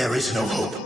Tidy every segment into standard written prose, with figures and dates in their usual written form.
There is no hope.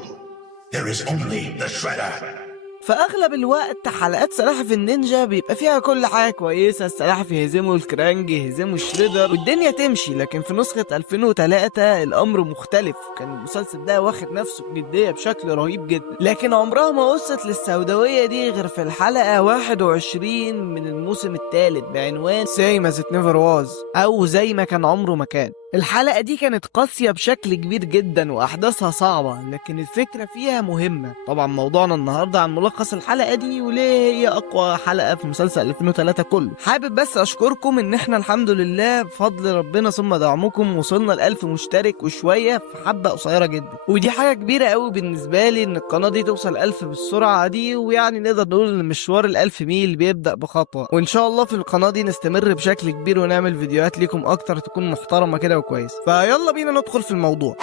There is only the Shredder. فأغلب الوقت حلقات سلاحف النينجا بيبقى فيها كل حاجة كويسة، السلاحف يهزموا الكرانج يهزموا الشريدر والدنيا تمشي. لكن في نسخة 2003 الأمر مختلف، كان المسلسل ده واخد نفسه بجدية بشكل رهيب جدا، لكن عمرها ما وصلت للسوداوية دي غير في الحلقة 21 من الموسم الثالث بعنوان Same as it never was، أو زي ما كان عمره ما كان. الحلقة دي كانت قاسية بشكل كبير جدا وأحداثها صعبة، لكن الفكرة فيها مهمة. طبعا موضوعنا النهاردة عن ملخص الحلقة دي وليه هي أقوى حلقة في مسلسل 2003 كله. حابب بس أشكركم إن احنا الحمد لله بفضل ربنا ثم دعمكم وصلنا ل1000 مشترك وشوية في حبة قصيرة جدا، ودي حاجة كبيرة قوي بالنسبة لي إن القناة دي توصل 1000 بالسرعة دي. ويعني نقدر نقول إن مشوار ال1000 ميل بيبدأ بخطوة، وإن شاء الله في القناة دي نستمر بشكل كبير ونعمل فيديوهات ليكم أكتر تكون محترمة كده كويس. فيلا بينا ندخل في الموضوع.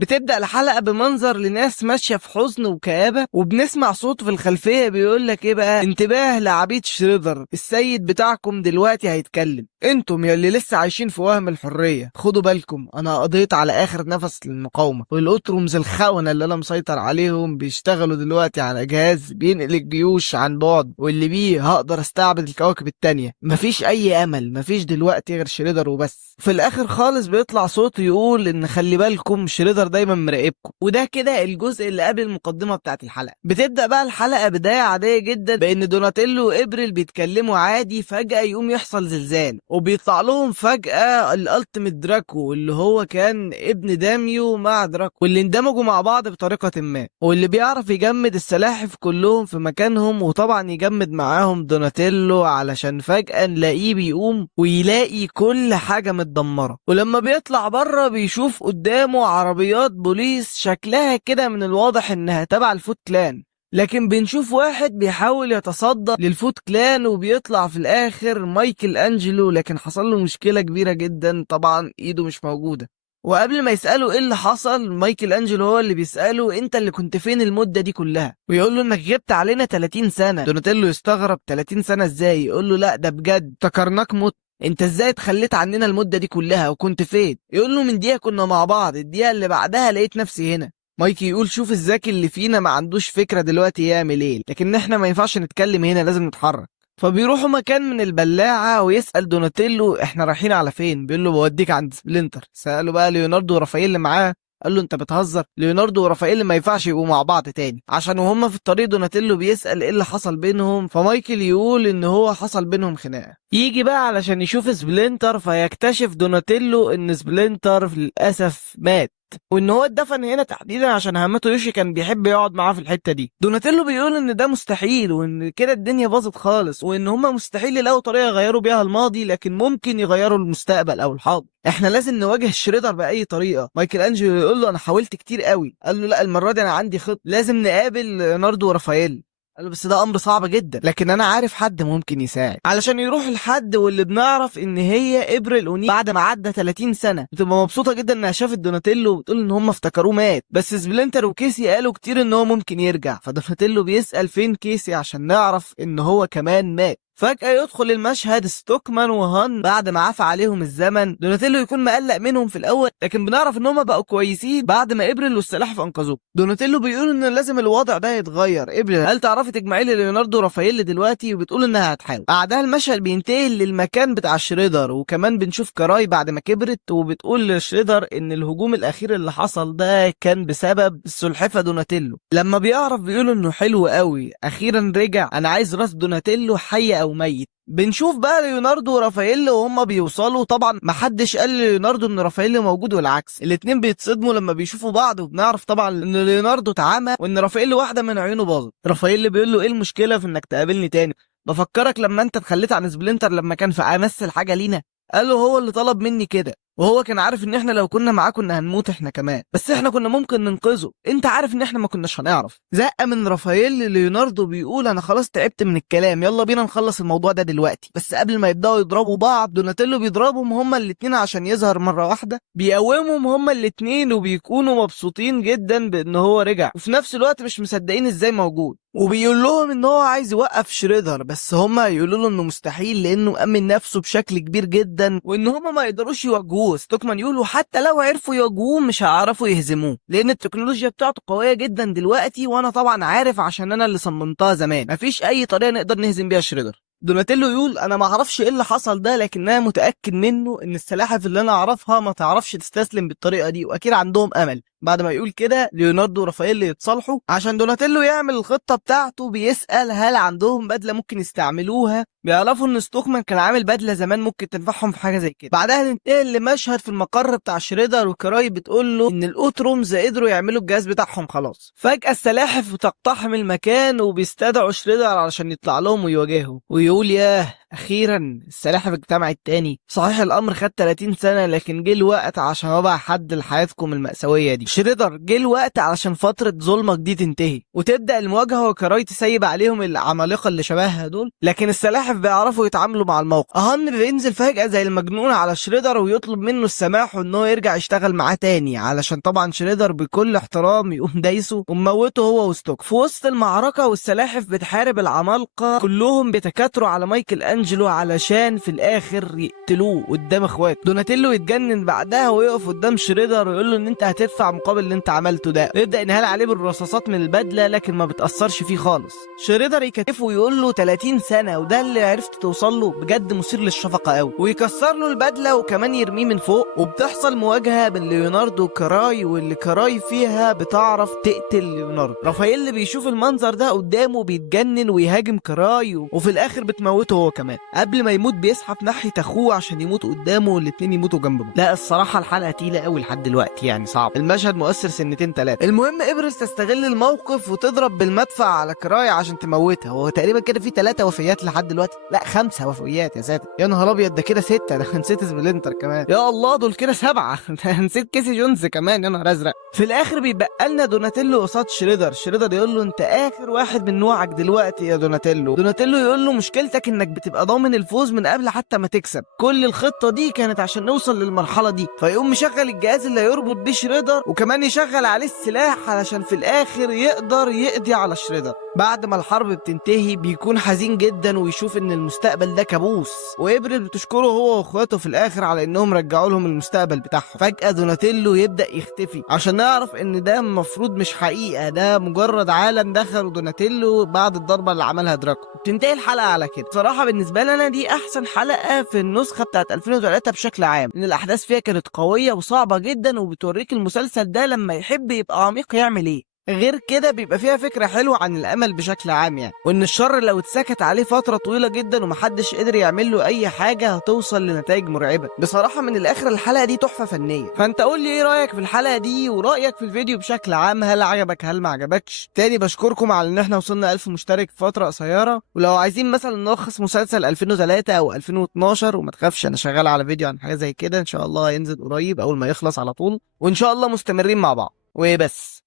بتبدأ الحلقة بمنظر لناس ماشية في حزن وكآبة، وبنسمع صوت في الخلفية بيقولك ايه بقى: انتباه لعبيد شريدر، السيد بتاعكم دلوقتي هيتكلم، انتم يلي لسه عايشين في وهم الحرية خدوا بالكم، انا قضيت على اخر نفس للمقاومة، والاطرمز الخونة اللي انا مسيطر عليهم بيشتغلوا دلوقتي على جهاز بينقل الجيوش عن بعد، واللي بيه هقدر استعبد الكواكب التانية، مفيش اي امل، مفيش دلوقتي غير شريدر وبس. في الاخر خالص بيطلع صوت يقول ان خلي بالكم شريدر دايما مراقبكم. وده كده الجزء اللي قبل المقدمه بتاعت الحلقه. بتبدا بقى الحلقه بدايه عاديه جدا بان دوناتيلو وابريل بيتكلموا عادي، فجاه يقوم يحصل زلزال وبيطلع لهم فجاه الالتيميت دراكو اللي هو كان ابن داميو مع دراكو، واللي اندمجوا مع بعض بطريقه ما، واللي بيعرف يجمد السلاحف كلهم في مكانهم، وطبعا يجمد معاهم دوناتيلو علشان فجاه نلاقيه بيقوم ويلاقي كل حاجه متدمره. ولما بيطلع بره بيشوف قدامه عربيات بوليس شكلها كده من الواضح انها تبع الفوت كلان، لكن بنشوف واحد بيحاول يتصدى للفوت كلان وبيطلع في الاخر مايكل انجلو، لكن حصل له مشكلة كبيرة جدا، طبعا ايده مش موجودة. وقبل ما يسأله ايه اللي حصل، مايكل انجلو هو اللي بيسأله انت اللي كنت فين المدة دي كلها، ويقول له انك غبت علينا 30 سنة. دوناتيلو يستغرب 30 سنة ازاي، يقول له لا ده بجد، افتكرناك مت، انت ازاي اتخليت عننا المدة دي كلها وكنت فين؟ يقول له من دقيقة كنا مع بعض، الدقيقة اللي بعدها لقيت نفسي هنا. مايكي يقول شوف الذكي اللي فينا ما عندوش فكرة دلوقتي يعمل ايه، لكن احنا ما ينفعش نتكلم هنا، لازم نتحرك. فبيروحوا مكان من البلاعة ويسأل دوناتيلو احنا رايحين على فين، بيقول له بوديك عند سبلنتر. سأله بقى ليوناردو ورافائيل اللي معاه، قال له انت بتهزر، ليوناردو ورافائيل ما ينفعش يبقوا مع بعض تاني. عشان وهم في الطريق دوناتيلو بيسأل ايه اللي حصل بينهم، فمايكل يقول ان هو حصل بينهم خناقة. يجي بقى علشان يشوف سبلنتر، فيكتشف دوناتيلو ان سبلنتر للأسف مات، وان هو اتدفن هنا تحديدا عشان هامته يوشي كان بيحب يقعد معاه في الحته دي. دوناتيلو بيقول ان ده مستحيل، وان كده الدنيا باظت خالص، وان هما مستحيل يلاقوا طريقه يغيروا بيها الماضي، لكن ممكن يغيروا المستقبل او الحاضر. احنا لازم نواجه شريدر باي طريقه. مايكل انجلو يقول له انا حاولت كتير قوي، قال له لا المره دي انا عندي خط، لازم نقابل ليوناردو ورافائيل. قال له بس ده امر صعب جدا، لكن انا عارف حد ممكن يساعد. علشان يروح لحد، واللي بنعرف ان هي ابريل اوني بعد ما عدى 30 سنه بتبقى مبسوطه جدا انها شافت دوناتيلو وبتقول ان هم افتكروه مات، بس سبلنتر وكيسي قالوا كتير ان هو ممكن يرجع. فدوناتيلو بيسال فين كيسي عشان نعرف ان هو كمان مات. فجأة يدخل المشهد ستوكمان وهان بعد ما عفى عليهم الزمن. دوناتيلو يكون مقلق منهم في الأول، لكن بنعرف إن هم بقوا كويسين بعد ما إبريل والسلاحف أنقذوه. دوناتيلو بيقول إن لازم الوضع ده يتغير. إبريل هل تعرفي تجمعي لي ليوناردو ورافائيل دلوقتي؟ وبتقول إنها هتحاول. بعدها المشهد بينتقل للمكان بتاع شريدر، وكمان بنشوف كراي بعد ما كبرت وبتقول لشريدر إن الهجوم الأخير اللي حصل ده كان بسبب السلحفة دوناتيلو. لما بيعرف بيقول إنه حلو قوي أخيرا رجع، أنا عايز راس دوناتيلو حي أو ميت. بنشوف بقى ليوناردو ورافائيل وهم بيوصلوا، طبعا محدش قال ليوناردو ان رافائيل موجود والعكس، الاتنين بيتصدموا لما بيشوفوا بعض، وبنعرف طبعا ان ليوناردو اتعمى وان رافائيل واحده من عيونه باظت. رافائيل بيقول له ايه المشكله في انك تقابلني تاني، بفكرك لما انت اتخليت عن سبلنتر لما كان في امثل حاجه لينا. قال له هو اللي طلب مني كده، وهو كان عارف ان احنا لو كنا معاه كنا هنموت احنا كمان، بس احنا كنا ممكن ننقذه، انت عارف ان احنا ما كناش هنعرف. زقه من رافائيل ليوناردو بيقول انا خلاص تعبت من الكلام، يلا بينا نخلص الموضوع ده دلوقتي. بس قبل ما يبداوا يضربوا بعض، دوناتيلو بيضربهم هما الاتنين عشان يظهر مره واحده، بيقومهم هما الاتنين وبيكونوا مبسوطين جدا بان هو رجع، وفي نفس الوقت مش مصدقين ازاي موجود. وبيقول لهم ان هو عايز يوقف شريدر، بس هما يقولوا له انه مستحيل لانه مأمن نفسه بشكل كبير جدا وان هما ما يقدروش يواجهوه. ستوكمان يقولوا حتى لو عرفوا يواجهوه مش هيعرفوا يهزموه لان التكنولوجيا بتاعته قويه جدا دلوقتي، وانا طبعا عارف عشان انا اللي صممتها زمان، مفيش اي طريقه نقدر نهزم بيها شريدر. دوناتيلو يقول انا ما اعرفش ايه اللي حصل ده، لكن انا متاكد منه ان السلاحف اللي انا اعرفها ما تعرفش تستسلم بالطريقه دي، واكيد عندهم امل. بعد ما يقول كده ليوناردو ورافائيل يتصالحوا عشان دوناتيلو يعمل الخطه بتاعته. بيسال هل عندهم بدله ممكن يستعملوها، بيعرفوا ان ستوكمان كان عامل بدله زمان ممكن تنفعهم في حاجه زي كده. بعدها ننتقل لمشهد في المقر بتاع شريدر، وكراي بتقول له ان الاوترومز قدروا يعملوا الجهاز بتاعهم خلاص. فجاه السلاحف بتقتحم المكان وبيستدعوا شريدر علشان يطلع لهم ويواجههم، ويقول ياه اخيرا السلاحف اجتمعت تاني. صحيح الامر خد 30 سنه، لكن جه الوقت عشان وضع حد لحياتكم المأساويه دي. شريدر جه الوقت علشان فتره ظلمك دي تنتهي وتبدا المواجهه، وكراي تسيب عليهم العمالقه اللي شبهها دول، لكن السلاحف بيعرفوا يتعاملوا مع الموقف. اهن بينزل فجاه زي المجنون على شريدر ويطلب منه السماح وان هو يرجع يشتغل معاه تاني، علشان طبعا شريدر بكل احترام يقوم دايسه وموته هو وستوك. في وسط المعركه والسلاحف بتحارب العمالقه كلهم بيتكاتروا على مايكل انجلو علشان في الاخر يقتلوه قدام اخواته. دوناتيلو يتجنن بعدها ويقف قدام شريدر ويقول له ان انت هتدفع مقابل اللي انت عملته ده، ويبدا ينهال عليه بالرصاصات من البدله لكن ما بتاثرش فيه خالص. شريدر يكتفه ويقول له 30 سنه وده اللي عرفت توصل له، بجد مثير للشفقه قوي، ويكسر له البدله وكمان يرميه من فوق. وبتحصل مواجهه بين ليوناردو وكراي، واللي كراي فيها بتعرف تقتل ليوناردو. رافائيل اللي بيشوف المنظر ده قدامه بيتجنن ويهاجم كراي وفي الاخر بتموته هو كمان. قبل ما يموت بيزحف ناحيه اخوه عشان يموت قدامه والاتنين يموتوا جنب بعض. لا الصراحه الحلقه تقيله قوي لحد دلوقتي، يعني صعب، المشهد مؤثر سنتين ثلاثه. المهم ابرز تستغل الموقف وتضرب بالمدفع على كراي عشان تموتها. هو تقريبا كده في 3 وفيات لحد دلوقتي، لا 5 وفيات يا ساتر، يا نهار ابيض ده كده 6، ده نسيت سبلنتر كمان، يا الله دول كده 7 ده نسيت كيسي جونز كمان، يا نهار ازرق. في الاخر بيبقى لنا دوناتيلو قصاد شريدر. شريدر يقول له انت اخر واحد من نوعك دلوقتي يا دوناتيلو. دوناتيلو يقول له مشكلتك انك بتبقى ضامن الفوز من قبل حتى ما تكسب، كل الخطه دي كانت عشان نوصل للمرحله دي. فيقوم مشغل الجهاز اللي هيربط بيه شريدر وكمان يشغل عليه السلاح علشان في الاخر يقدر يقضي على شريدر. بعد ما الحرب بتنتهي بيكون حزين جدا ويشوف ان المستقبل ده كابوس، وابرد بتشكره هو واخواته في الاخر على انهم رجعوا لهم المستقبل بتاعهم. فجاه دوناتيلو يبدا يختفي عشان نعرف ان ده المفروض مش حقيقه، ده مجرد عالم دخله دوناتيلو بعد الضربه اللي عملها دراكو. بتنتهي الحلقه على كده. صراحه بالنسبه لي انا دي احسن حلقه في النسخه بتاعت 2003 بشكل عام، ان الاحداث فيها كانت قويه وصعبه جدا وبتوريك المسلسل ده لما يحب يبقى عميق يعمل ايه. غير كده بيبقى فيها فكرة حلوة عن الأمل بشكل عام يعني، وإن الشر لو اتسكت عليه فترة طويلة جدا ومحدش قدر يعمل له أي حاجة هتوصل لنتائج مرعبة. بصراحة من الآخر الحلقة دي تحفة فنية. فأنت قول لي إيه رأيك في الحلقة دي ورأيك في الفيديو بشكل عام، هل عجبك هل ما عجبكش؟ تاني بشكركم على إن إحنا وصلنا 1000 مشترك في فترة قصيرة، ولو عايزين مثلا نلخص مسلسل 2003 أو 2012 وما تخافش أنا شغال على فيديو عن حاجة زي كده إن شاء الله هينزل قريب أول ما يخلص على طول، وإن شاء الله مستمرين مع بعض. وبس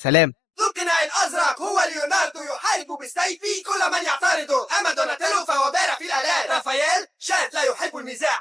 سلام. ذو القناع الأزرق هو ليوناردو يحارب بالسيف كل من يعترضه، أما دوناتيلو فهو بارع في الآلات، رافائيل شاذ لا يحب النزاع.